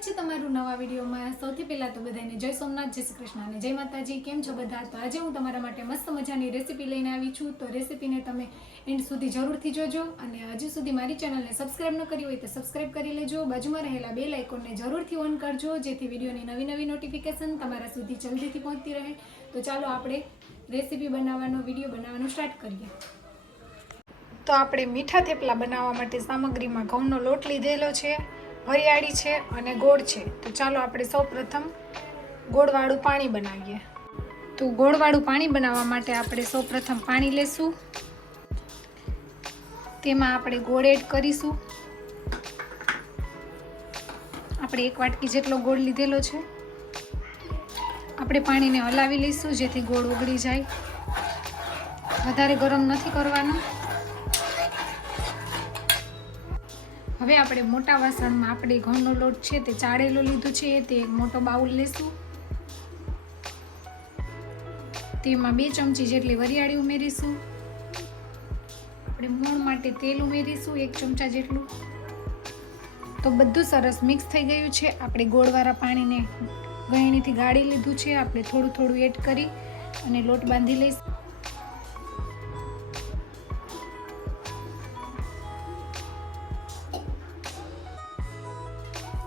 स्वागत है तमारू नवा विडियो में। सौथी पहला तो बधाने जय सोमनाथ, जय श्री कृष्ण ने जय माताजी। केम छो बधा? तो आज हूँ तमारा माटे मस्त मजानी रेसिपी लईने आवी छूं। तो रेसिपी ने तमे एंड सुधी जरूरथी जोजो अने हजू सुधी मारी चेनल ने सब्सक्राइब न करी होय तो सब्सक्राइब करी लेजो। बाजुमां रहेला बेल आइकॉन ने जरूरथी ऑन करजो जेथी विडियोनी नवी नवी नोटिफिकेशन तमारा सुधी जल्दीथी पहोंचती रहे। तो चालो आपणे रेसिपी बनाववानो विडियो बनाववानुं स्टार्ट करीए। तो આપણે મીઠા થેપલા બનાવવા માટે સામગ્રીમાં ઘઉંનો લોટ લીધેલો છે, વરિયાળી છે અને ગોળ છે। તો ચાલો આપણે સૌપ્રથમ ગોળવાળું પાણી બનાવીએ। તો ગોળવાળું પાણી બનાવવા માટે આપણે સૌપ્રથમ પાણી લેશું, તેમાં આપણે ગોળ એડ કરીશું। આપણે એક વાટકી જેટલો ગોળ લીધેલો છે। આપણે પાણીને હલાવી લઈશું જેથી ગોળ ઓગળી જાય। વધારે ગરમ નથી કરવાનું। હવે આપણે મોટા વાસણમાં આપણે ઘઉંનો લોટ છે તે ચાળેલો લીધો છે, તે એક મોટો બાઉલ લેશું। તેમાં 2 ચમચી જેટલી વરિયાળી ઉમેરીશું। આપણે મોણ માટે તેલ ઉમેરીશું 1 ચમચા જેટલું। તો બધું સરસ મિક્સ થઈ ગયું છે। આપણે ગોળવાળા પાણીને ગળણીથી ગાળી લીધું છે। આપણે થોડું થોડું એડ કરી અને લોટ બાંધી લઈશું।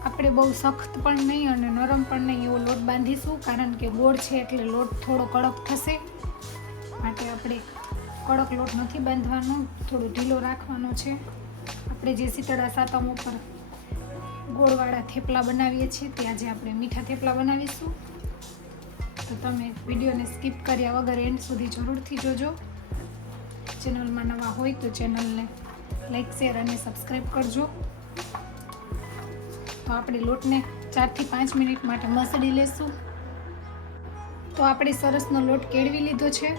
આપણે બહુ સખ્ત પણ નહીં અને નરમ પણ નહીં એવો લોટ બાંધીશું, કારણ કે ગોળ છે એટલે લોટ થોડો કડક થશે, માટે આપણે કડક લોટ નથી બાંધવાનો, થોડો ઢીલો રાખવાનો છે। આપણે જે શીતળા સાતમ ઉપર ગોળવાળા થેપલા બનાવીએ છીએ તે આજે આપણે મીઠા થેપલા બનાવીશું। તો તમે વિડીયોને સ્કીપ કર્યા વગર એન્ડ સુધી જરૂરથી જોજો। ચેનલમાં નવા હોય તો ચેનલને લાઈક, શેર અને સબસ્ક્રાઈબ કરજો। તો આપણે લોટને 4 થી 5 મિનિટ માટે મસળી લેશું। તો આપણે સરસનો લોટ કેળવી લીધો છે।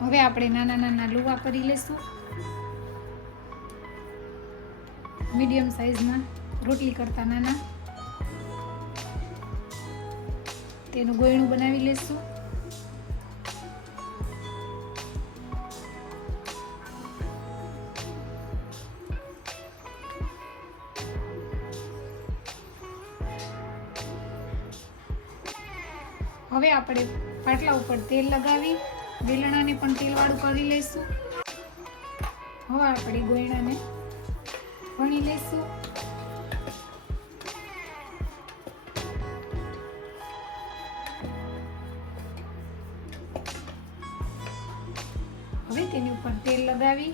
હવે આપણે નાના નાના લુવા કરી લેશું। મીડિયમ સાઈઝના રોટલી કરતા નાના, તેનું ગોયણું બનાવી લેશું। હવે આપણે પાટલા ઉપર તેલ લગાવી વેલણાને પણ તેલવાળું કરી લઈશું। હવે આપણે ગોયણાને વણી લઈશું। હવે તેની ઉપર તેલ લગાવી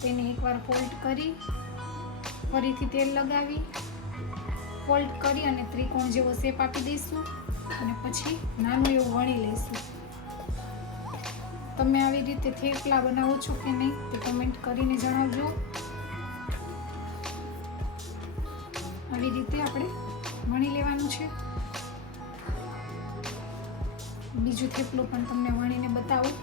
તેને એકવાર ફોલ્ડ કરી ફરીથી તેલ લગાવી ફોલ્ડ કરી અને ત્રિકોણ જેવો શેપ આપી દઈશું અને પછી નાનું એવું વણી લઈશું। તમે આવી રીતે થેપલા બનાવો છો કે નહીં તે કમેન્ટ કરીને જણાવજો। આવી રીતે આપણે વણી લેવાનું છે। બીજું થેપલું પણ તમને વણીને બતાવું।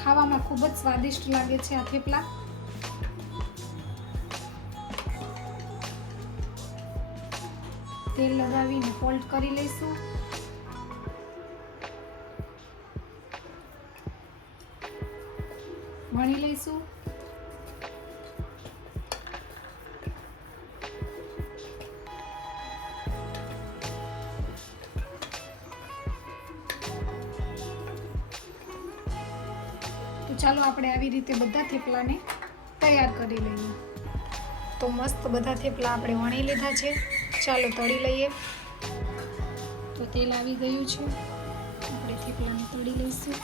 ખાવામાં ખૂબ જ સ્વાદિષ્ટ લાગે છે આ થેપલા। તેલ લગાવીને ફોલ્ડ કરી લઈશું। વણી લઈશું। તો ચાલો આપણે આવી રીતે બધા થેપલાને તૈયાર કરી લઈએ। તો મસ્ત બધા થેપલા આપણે વણી લીધા છે। ચાલો તળી લઈએ। તો તેલ આવી ગયું છે, આપણે થેપલાને તળી લઈશું।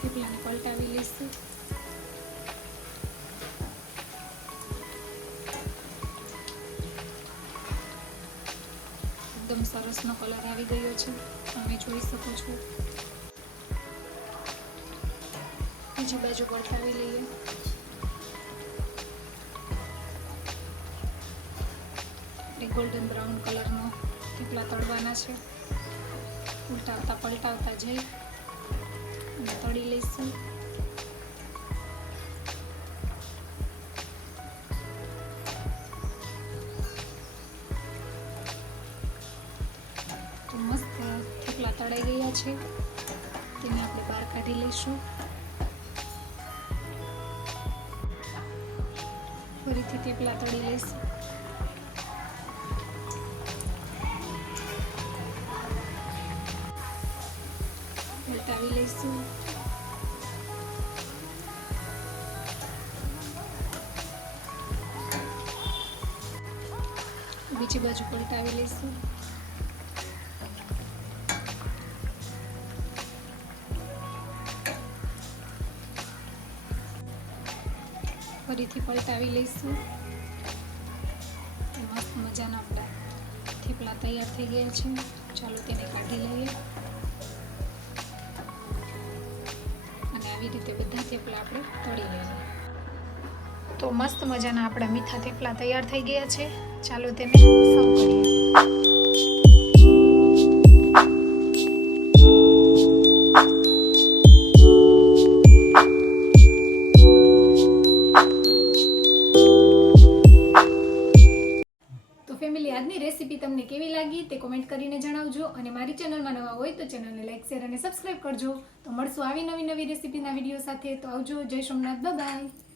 થેપલાને પલટાવી લઈશું। એકદમ સરસનો કલર આવી ગયો છે, તમે જોઈ શકો છો। બીજી બાજુ પલટાવી લઈએ। આપણે ગોલ્ડન બ્રાઉન કલરનો થેપલા તળવાના છે। ઉલટાવતા પલટાવતા જઈ અને તળી લઈશું। તો મસ્ત થેપલા તળાઈ ગયા છે તેને આપણે બહાર કાઢી લઈશું. ફરીથી થેપલા તળી લઈશું. પલટાવી લઈશું. બીજી બાજુ પલટાવી લઈશું. ફરીથી પલટાવી લઈશું. મસ્ત મજાના આપણા થેપલા તૈયાર થઈ ગયા છે. ચાલો તેને કાઢી લઈએ અને આવી રીતે બધા થેપલા આપણે તળી લઈએ. તો મસ્ત મજાના આપણા મીઠા થેપલા તૈયાર થઈ ગયા છે. ચાલો તેને સર્વ કરીએ. ફેમિલી, આજની રેસીપી તમને કેવી લાગી તે કોમેન્ટ કરીને જણાવજો અને મારી ચેનલમાં નવા હોય તો ચેનલને લાઈક, શેર અને સબસ્ક્રાઈબ કરજો. તો મળશું આવી નવી રેસીપીના વિડીયો સાથે. તો આવજો. જય સોમનાથ. બાય.